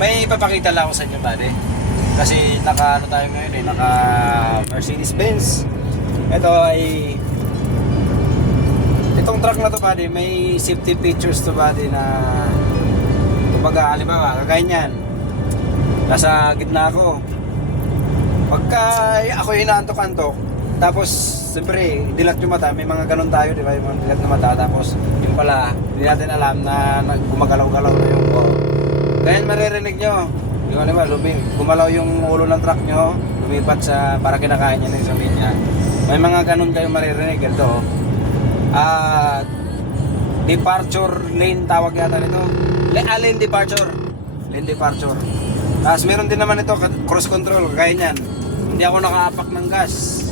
May ipapakita lang ako sa inyo, buddy. Kasi naka ano tayo ngayon eh, naka Mercedes-Benz. Ito ay itong truck na to, buddy, may safety features to, buddy, na kumbaga, halimbawa, kagaya niyan. Nasa gitna ako. Pagka ako hinaantok-antok, tapos siyempre, dilat yung mata, may mga ganun tayo, di ba? Yung mga dilat na mata, tapos yung pala, hindi natin alam na gumagalaw-galaw na yung Kaya maririnig nyo, yung ano ba, gumalaw yung ulo ng truck nyo, lumipat sa, para kinakain niya ng isang linya. May mga ganun kayo maririnig. Ito, departure lane tawag yata nito. Lane departure. Lane departure. Tapos meron din naman ito, cruise control, kaya niyan. Hindi ako nakaapak ng gas.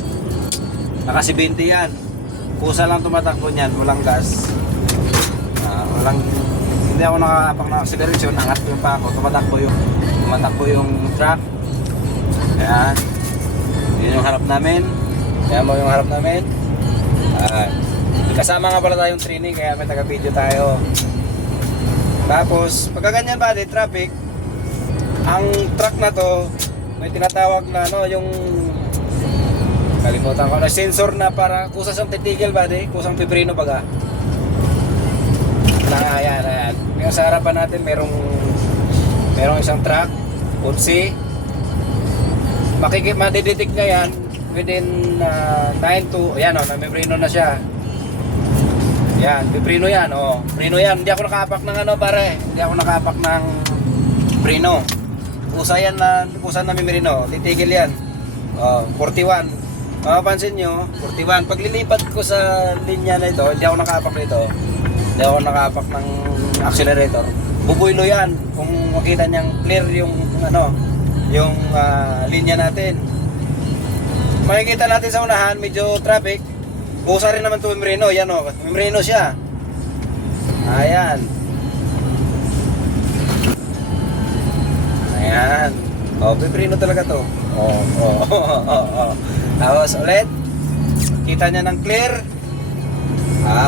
Naka 70 yan. Kusa lang tumatakbo niyan, walang gas. Hindi ako nakaapak ng acceleration, angat ko yung pa ako, tumatakbo yung truck. Ayan. Yun yung harap namin. Ayan mo yung harap namin. Kasama nga pala tayong training, kaya may taga-video tayo. Tapos, pagka ganyan ba, traffic, ang truck na to, may tinatawag na ano, yung kalimutan ko na sensor na para kusang siyang titigil ba, kusang piprino baga. Ayan. Yung sa harapan natin, merong isang truck, Utsi. Madidetect na yan within 9 to, ayan o, namiprino na siya. Yan, piprino yan, o. Prino yan, hindi ako nakaapak ng ano, pare. Hindi ako nakaapak ng prino. Kusa na mimirino, titigil yan. 41. Mapapansin nyo, 41. Pag lilipat ko sa linya na ito, hindi ako nakaapak nito. Hindi ako nakaapak ng accelerator. Bubuylo yan. Kung makita niyang clear yung yung linya natin. Makikita natin sa unahan, medyo traffic. Kusa rin naman ito mimirino. Yan o, mimirino siya. Ayan. Ayan. Piprino talaga to. Tapos ulit. Kita niya ng clear.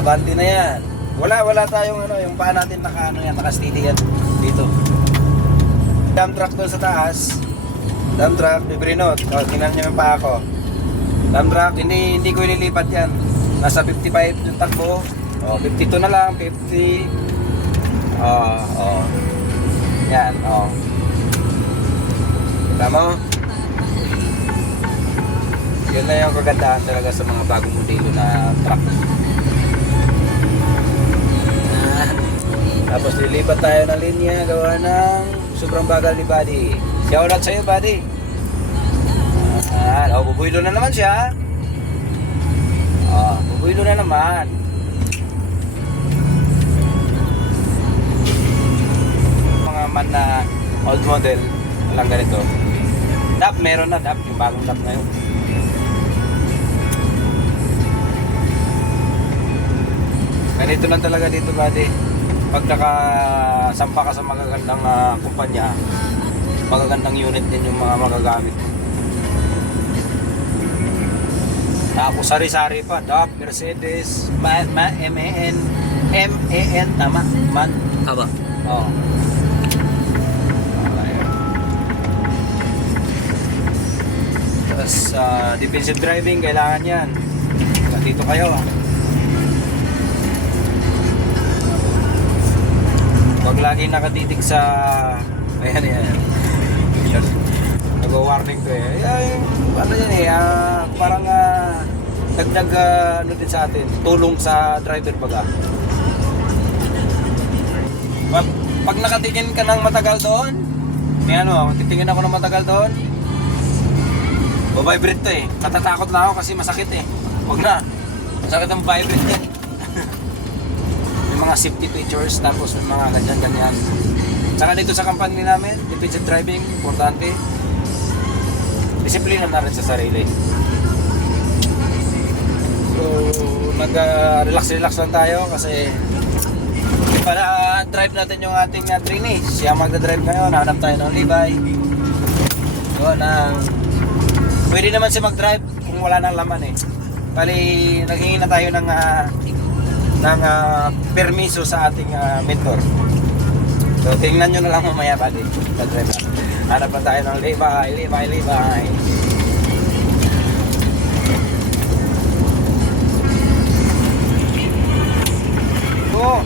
Banti na yan. Wala tayong yung paa natin naka-steady yan dito. Dump truck doon sa taas. Dump truck, piprino. Tingnan niyo yung paa ko. Dump truck, hindi ko ililipat yan. Nasa 55 yung takbo. 52 na lang, 50. Yan, Kita mo? Yun na yung kagandahan talaga sa mga bagong modelo na truck. Tapos lilipat tayo ng linya, gawa ng sobrang bagal ni Buddy. Shoutout sa'yo, Buddy. Bubuylo na naman siya. Bubuylo na naman. Mga man na old model, walang ganito. DAP, meron na DAP, yung bagong DAP na yun. Ganito lang talaga dito, Buddy. Pag nakasampa ka sa magagandang kumpanya, magagandang unit din yung mga magagamit. Tapos sari-sari pa, DAF, Mercedes, MAN, tama? Man? Aba. Oo. Tapos defensive driving, kailangan yan. Dito kayo. Huwag lagi nakatitig sa ayan. Nag-warning to eh. Ano yan eh, parang dagdag din sa atin, tulong sa driver baga. Pag nakatingin ka ng matagal doon, titingin ako ng matagal doon, vibrate to eh. Natatakot na ako kasi masakit eh. Huwag na. Masakit ang vibrate din. May mga safety features, tapos may mga ganyan. Saka dito sa company namin, defensive driving, importante. Disiplina na rin sa sarili. So, nag-relax lang tayo kasi para drive natin yung ating trainee. Siya magdadrive ngayon, hanap tayo ng Levi. Pwede naman siya mag-drive kung wala nang laman eh. Bali, naghingi na tayo ng permiso sa ating mentor. So, tingnan nyo na lang mamaya, buddy. Sa driver. Hanap na tayo ng Levi. Oh!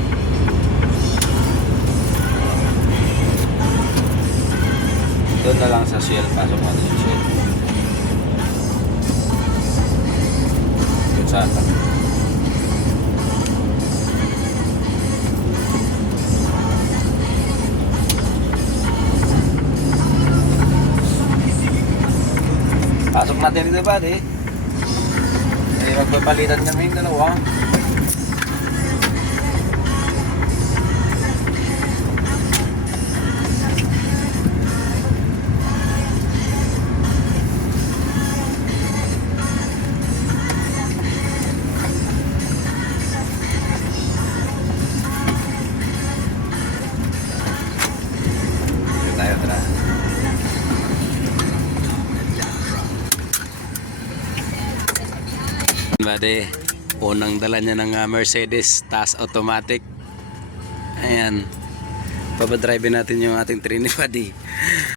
Doon na lang sa Shell. Pasok natin yung Shell. Doon sa atin. Pasok natin dito, buddy. Magpapalitan kami yung dalawa. Tayo, tara. Buddy, unang dala niya ng Mercedes, tas automatic. Ayan, papadrive natin yung ating Trini, buddy.